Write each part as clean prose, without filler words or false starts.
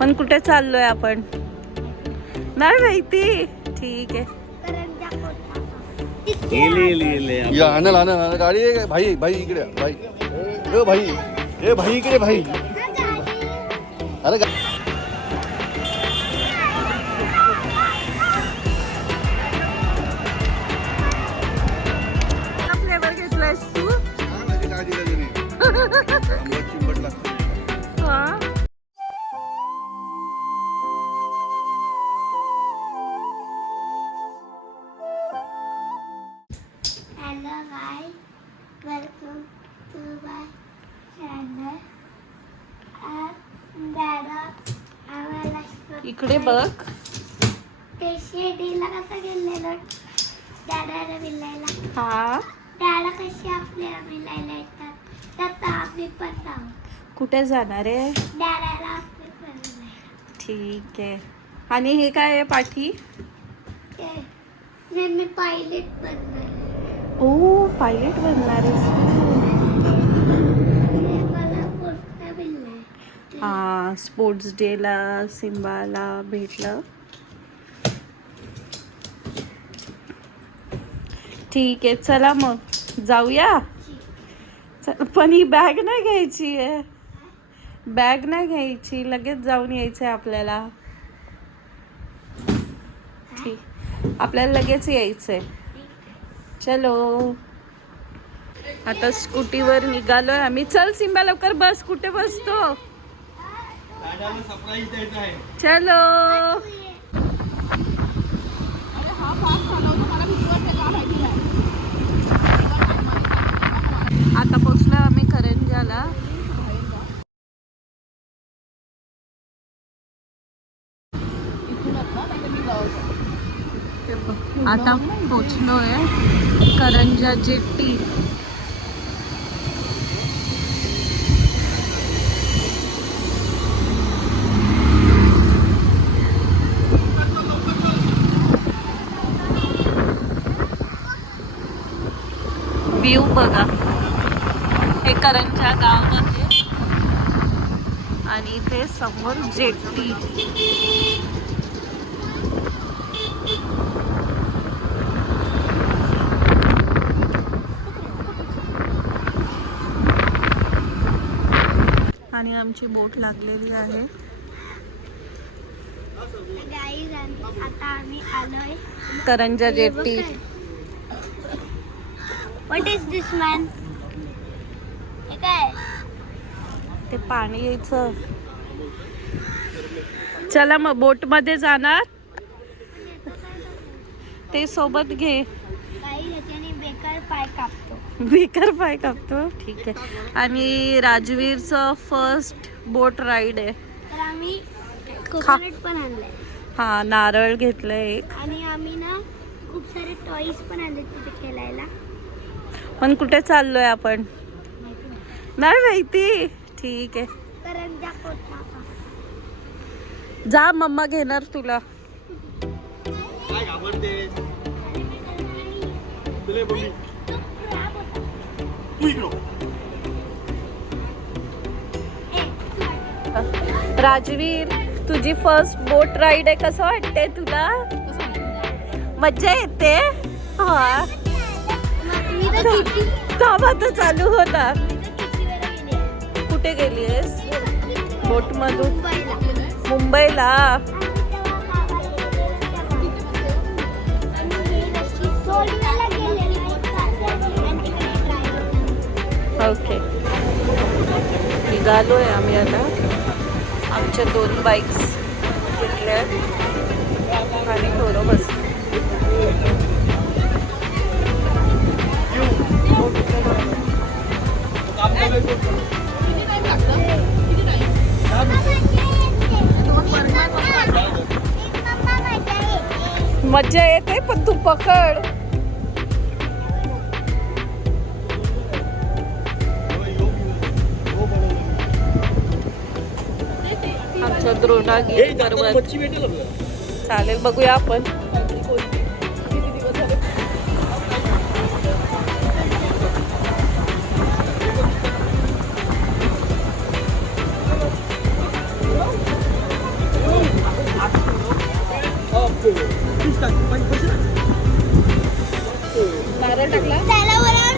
पण कुठे चाललोय आपण नाही माहिती. ठीक आहे. या आनल आनल आनल गाडी आहे. भाई भाई इकडे भाई. ए भाई, ए भाई इकडे भाई. अरे फ्लेवर घेतलायस तू? हा. Hello guys, welcome to my channel. आम्हाला इकडे बघ. ते शिर्डीला कसं गेलेलो डॅडाला मिळायला. हा. डॅडा कशी आपल्याला मिळायला येतात तसं आम्ही पण जाऊ. कुठे जाणार आहे? डॅडाला आम्ही पण मिळायला. ठीक आहे. आणि हे काय आहे पाठी? मी पायलट बनणार. ओ पायलट बनणार आहेस. मला पूर्ण मिळणार. हा स्पोर्ट्स डे ला सिम्बाला भेटलं. ठीक आहे चला मग जाऊया. चल पण ही बॅग नाही घ्यायची आहे. बॅग नाही घ्यायची, लगेच जाऊन यायचं आहे आपल्याला. ठीक, आपल्याला लगेच यायचंय. चलो आता स्कूटीवर निघालोय आम्ही. चल सिम्बा लवकर बस. कुठे बसतो? चलो. आता पोचलो आम्ही करंजाला. आता पोचलोय करंजा जेट्टी. व्ह्यू बघा. हे करंजा गाव आहे आणि इथे समोर जेट्टी. आणि आमची बोट लागलेली आहे. आता आम्ही आलोय Karanja jetty. What is this man? हे काय? ते पाणी यायचं. चला मग बोट मध्ये जाणार. ते सोबत घे. काही ह्याच्याने बेकार पाय कापतो. बेकार पाय कापतो. ठीक आहे. आणि राजवीरचं फर्स्ट बोट राईड आहे. तर आम्ही कोकोनट पण आणलंय. हा नारळ घेतलंय एक. आणि आम्ही ना खूप सारे टॉईज पण आणले तिथे खेळायला. पण कुठे चाललोय आपण नाही माहिती. ठीक आहे. करंजा कोटा. जा मम्मा घेणार तुला. राजवीर तुझी फर्स्ट बोट राईड आहे. कसं वाटतंय तुला? मज्जा येते. हा थांबा तर चालू होता. कुठे गेली आहेस? बोट मधून मुंबईला. ओके निघालोय आम्ही आता. आमच्या 2 बाईक्स घेतल्या आणि थोडं बस. मज्जा येते पण तू पकड. आमच्या द्रोणागिरी पर्वत. चालेल बघूया आपण. नारळ टाकला. त्याला बरोबर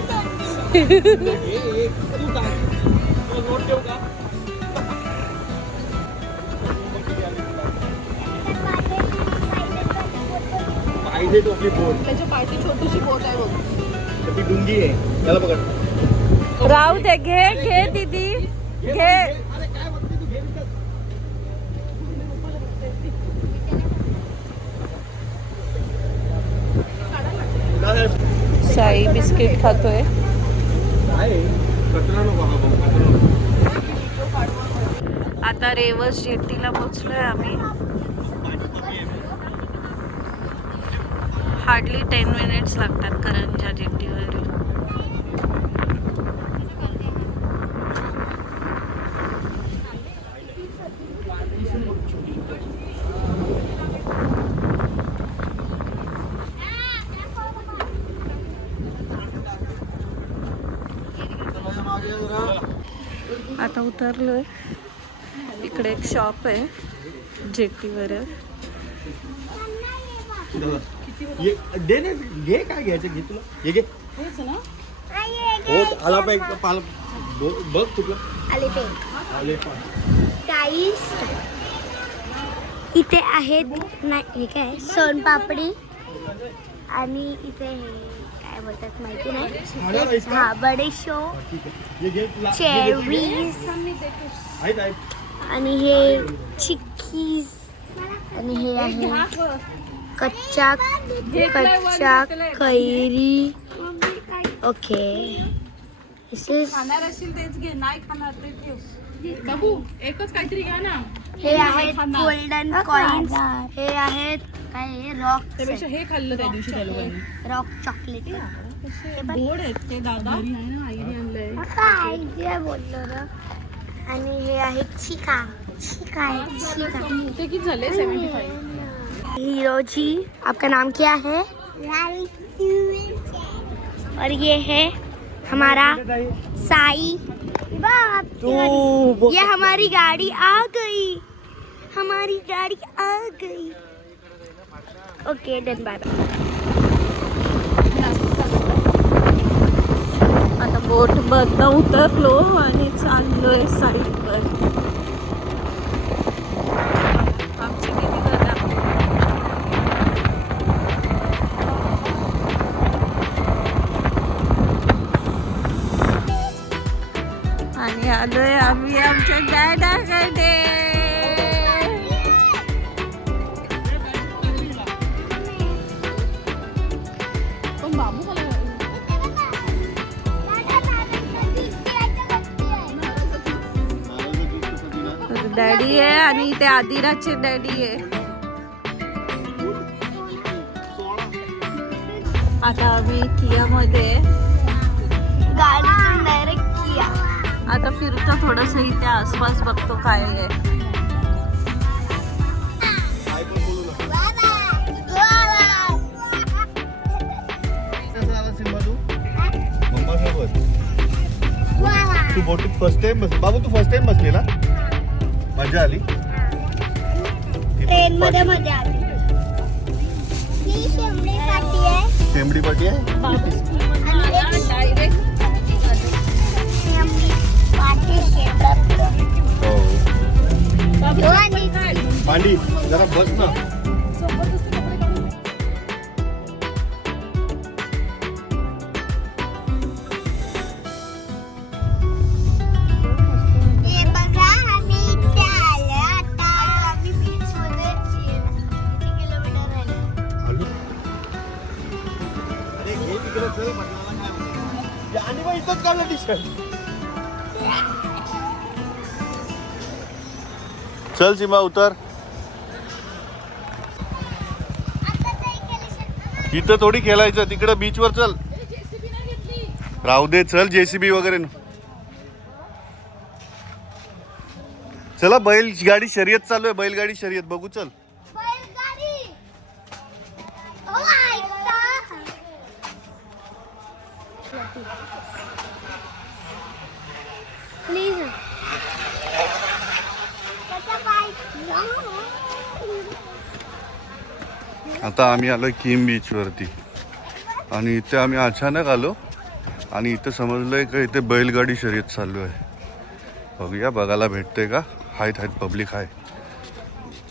त्याच्या पाठी छोटीशी बोट आहे बघ. ती डुंगी आहे त्याला पकड. राहू दे. घे घे दीदी घे. साई बिस्किट खातोय. आता रेवस जेट्टीला पोहोचलोय आम्ही. हार्डली 10 मिनिट्स लागतात करंजा जेट्टीवर. आता उतरलोय. इकडे एक शॉप आहे जेट्टीवर. दे ना घे. काय घ्यायचं घे तुला. हे घे. हो आला पाहिजे पाल बघ तुला. गाईस इथे आहेत नाही हे काय सोनपापडी आणि इथे हे काय बोलतात माहिती नाही. हा बडीशोप, चेरीज आणि हे चिक्कीज आणि हे आहे कच्चा कैरी. ओके खाणार असेल तेच घे. नाही खाणार ते ठेव. बाबू एकच काहीतरी घ्या ना. हे आहेत गोल्डन कॉइन्स. हे आहेत काय रॉक. हे खाल्लं त्या दिवशी रॉक चॉकलेट. गोड आहेत ते दादा. आईने आणलंय. आयडिया बोललो ना. आणि हे आहे चिका. चिका आहे चिका. ते किती झाले? 75. हीरो जी आपका नाम क्या है? और ये है हमारा साई. ये हमारी गाड़ी आ गई. हमारी गाड़ी आ गई. Okay done bye bye. आता बोट बदला उतरलो आणि चाललोय साईडवर. आमची किती बघा. आणि आलोय आम्ही आमच्या डॅडाकडे. पण बाबू मला डॅडी आहे आणि इथे आदिराचे डॅडी आहे. आता आम्ही कियामध्ये गाडीतून डायरेक्ट किया. आता फिरतो थोडस इथे आसपास बघतो काय आहे. तू बोटीत फर्स्ट टाइम बस. बाबू तू फर्स्ट टाइम बसलेला. मजा आली. ट्रेन मध्ये मजा आली. ही शेंबडी पाटी आहे. शेंबडी पाटी आहे. डायरेक्ट शेंबडी पाटी शेंबडी. हो पांडी जरा बस ना. हे बघा आम्ही इथे आलो. आता आम्ही बीच मध्ये किती किलोमीटर राहिले. अरे घे तिकडे चल. आणि मग इथंच काढलं टी शर्ट. चल सीमा उतर. इथं थोडी खेळायचं. तिकडं बीचवर चल. राहू दे चल. JCB वगैरे चला. बैलगाडी शर्यत चालू आहे. बैलगाडी शर्यत बघू चल. बैलगाडी. Oh my God. प्लीज आता आम्ही आलो किम बीचवरती आणि इथे आम्ही अचानक आलो आणि इथं समजलं का इथे बैलगाडी शर्यत चालू आहे. बघूया बघायला भेटते का. आहेत पब्लिक आहे,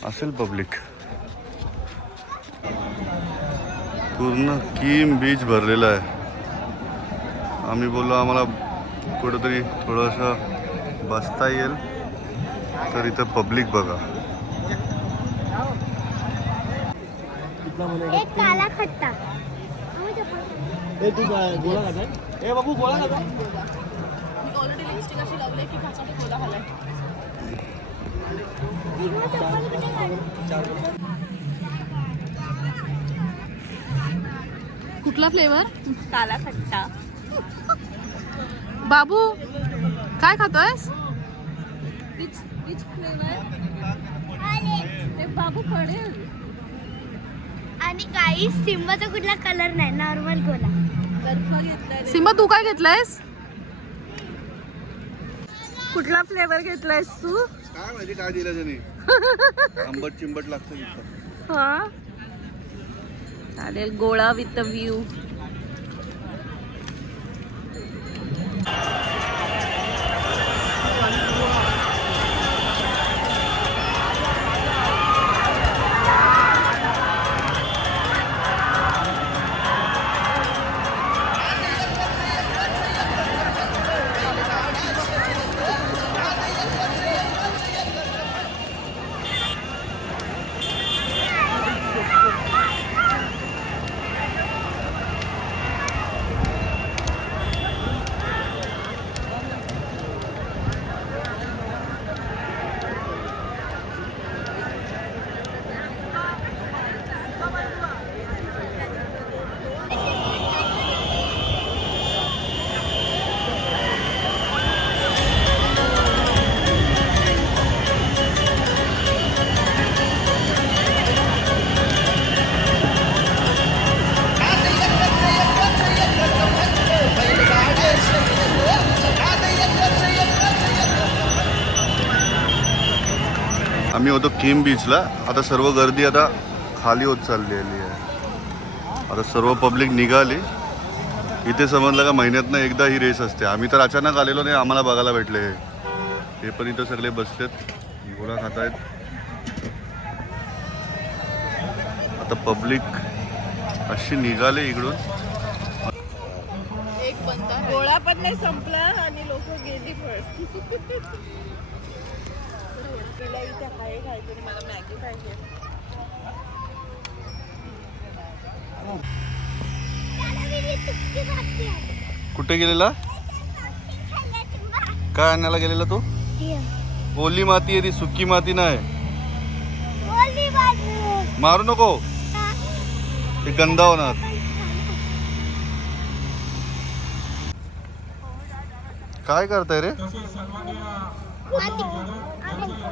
असेल पब्लिक. पूर्ण किम बीच भरलेला आहे. आम्ही बोललो आम्हाला कुठंतरी थोडंसं बसता येईल तर इथं पब्लिक बघा. एक काला खट्टा. तू गोळा खाता ए बाबू गोळा खाता. कुठला फ्लेवर? काला खट्टा. बाबू काय खातोयस? बाबू पडेल. आणि काही सिंबाचा कुठला कलर नाही, नॉर्मल गोला. सिंबा तू काय घेतलंयस? कुठला फ्लेवर घेतलायस तू? काय माहिती काय दिलं त्याने. आंबट चिंबट लागतं इथं. हा चालेल. गोळा विथ व्ह्यू. आम्ही होतो किम बीचला. आता सर्व गर्दी आता खाली होत चाललेली आहे. आता सर्व पब्लिक निघाली. इथे समजलं का महिन्यातनं एकदा ही रेस असते. आम्ही तर अचानक आलेलो नाही, आम्हाला बघायला भेटले. हे पण इथं सगळे बसलेत, गोळा खात आहेत. आता पब्लिक अशी निघाले इकडून. एक बंदा गोळा पण नाही संपला आणि लोक गेली पण. तिला इथे आहे काहीतरी, मला मॅगी पाहिजे. कुठे गेलेला? काय आणायला गेलेला तू? ओली माती आहे ती, सुकी माती नाही. मारू नको, ते गंदा होणार. काय करताय रे?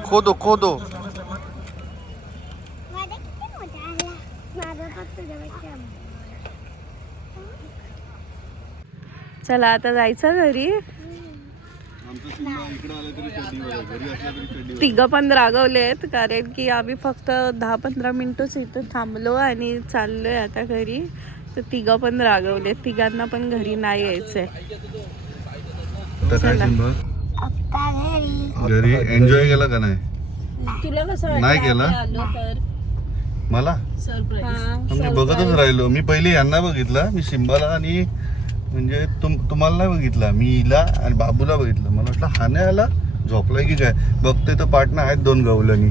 खोदो खोदो. चला आता जायचं घरी. तिघं पण रागवलेत कारण की आम्ही फक्त 10-15 मिनिटच इथं थांबलो आणि चाललोय आता घरी. तर तिघं पण रागवलेत. तिघांना पण घरी नाही यायचंय. घरी एन्जॉय केला का नाही? तुला कसं नाही केला मला. मी बघतच राहिलो. मी पहिले यांना बघितला, मी सिम्बाला आणि म्हणजे तुम्हाला नाही बघितला. मी हिला आणि बाबूला बघितलं. मला वाटलं हा नाही आला, झोपलाय की काय. बघतोय तर पाटणं आहेत 2 गवलनी.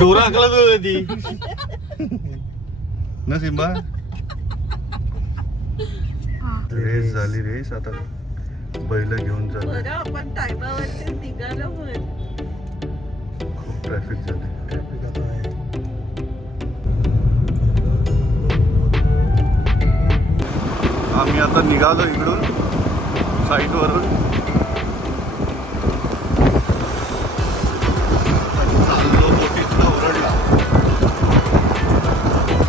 डोरा आकला ती ना सिम्बा. रेस झाली रेस. आता बैल घेऊन चालू. आपण टायमावरती निघालो पण खूप ट्रॅफिक झाले. आम्ही आता निघालो इकडून साईडवरून. चाललो बोटीतनं ओरडला.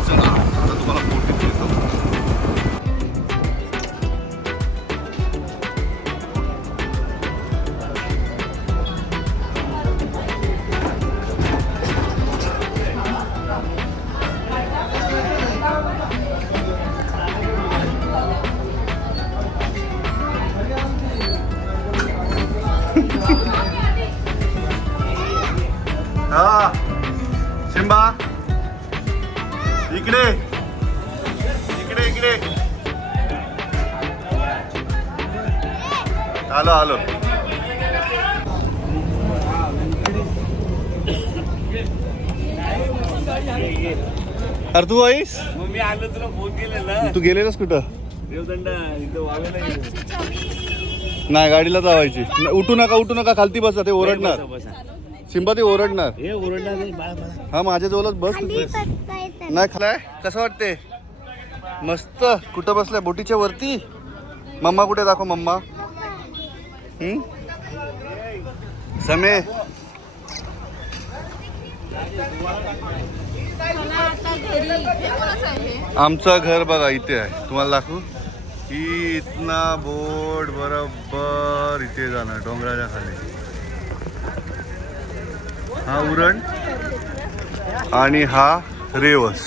चला आता तुम्हाला बोटीत येतो. हा सिम्बा इकडे इकडे इकडे आलो आलो. अरे तू आहेस मग मी आलो तुला फोन केलेला. तू गेलेलास कुठं? देवदंड इथं वावेला गेलो. नाही गाडीला जावायची. उठू नका खालती बसा ते ओरडणार. सिम्बा ते ओरडणार. हे ओरडणार नाही बाळा बाळा. हा माझ्या जवळच बस. नाही खालाय कसं वाटते? मस्त. कुठं बसलाय? बोटीच्या वरती. मम्मा कुठे दाखव मम्मा. समे आमचं घर बघा इथे आहे. तुम्हाला दाखवू. ही इथना बोट बरोबर इथे जाणार डोंगराच्या खाली. हा उरण आणि हा रेवस.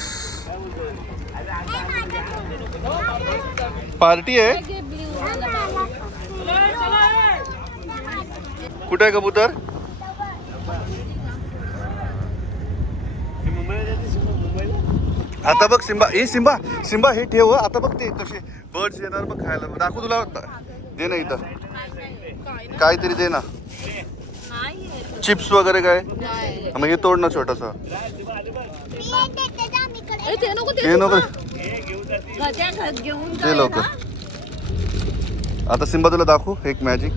पार्टी आहे. कुठे आहे कबूतर? आता बघ सिम्बा. सिम्बा सिम्बा हे ठेव. आता बघ ते कसे बर्ड्स येणार बघ खायला. दाखवू तुला. दे ना इथं काहीतरी दे ना. चिप्स वगैरे काय. मग हे तोड ना छोटासा. हे नको ते लवकर. आता सिम्बा तुला दाखवू एक मॅजिक.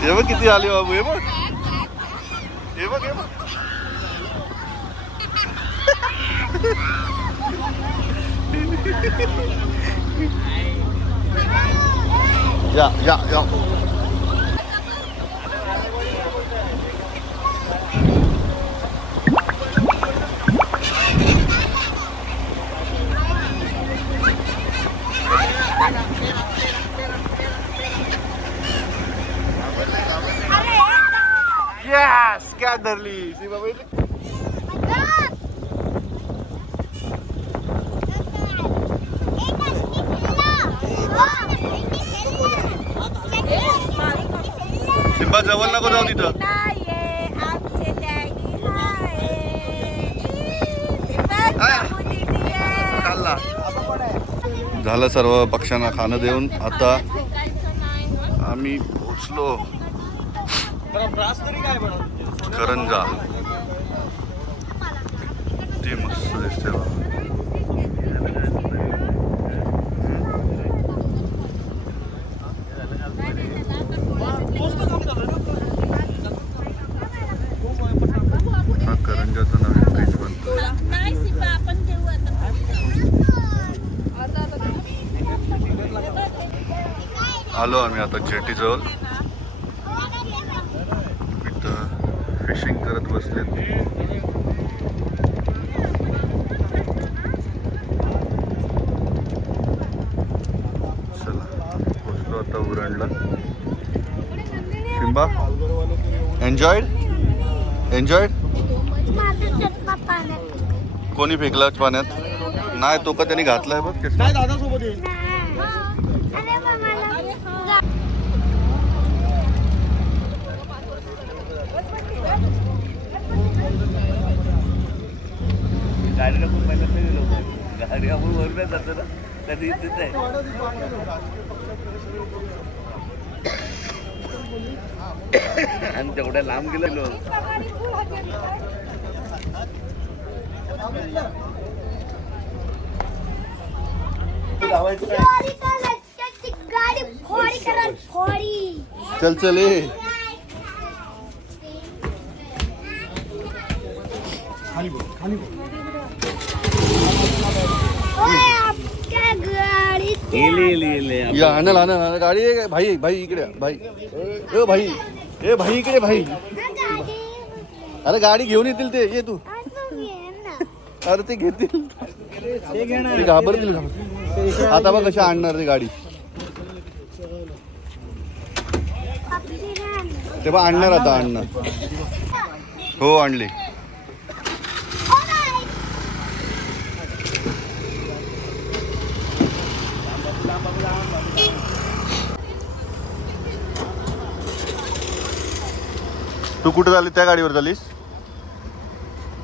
हे बघ किती आले बाबू. हे बघ हे बघ हे बघ. या या या. Yes, क्या धरली. सी बाबा सिम्बा जवळ नको जाऊ तिथं. खाल्ला. झालं सर्व पक्ष्यांना खाणं देऊन. आता आम्ही पोचलो करंजा. ती मस्त दिसते बघा. हा करंजाचा नवीन ब्रिज बनतो. आलो आम्ही आता जेटीजवळ. फिशिंग करत बसलेत. चला पोचलो आता उरणला. Simba enjoyed. कोणी फेकला पाण्यात? नाही तो का त्यांनी घातलाय बघ. काय दादा सोबत ये. गाडीला खूप मेहनत नाही दिलं होतं. गाडी आपण वरून जातो ना कधी तिथे आहे. आणि तेवढ्या लांब गेलेलो. चल चल ये. या आणल आणल गाडी आहे. भाई भाई इकडे भाई. ए भाई ए भाई इकडे भाई. अरे गाडी घेऊन येतील ते. ये तू. अरे ते घेतील. ते घाबरतील. आता बघ कशा आणणार ते गाडी. ते बा आणणार आता आणणार. हो आणली. तू कुठे झाली? त्या गाडीवर झालीस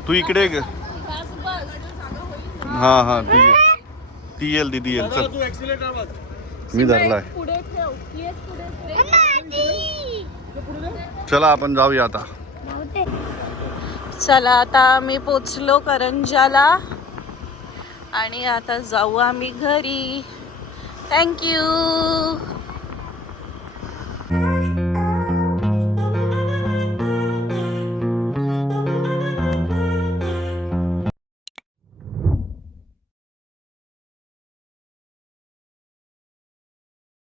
तू? इकडे ग. हा हा ती येईल दीदी येईल. चल मी धरलाय. चला आपण जाऊया आता. चला आता आम्ही पोचलो करंजाला आणि आता जाऊ आम्ही घरी. थँक्यू.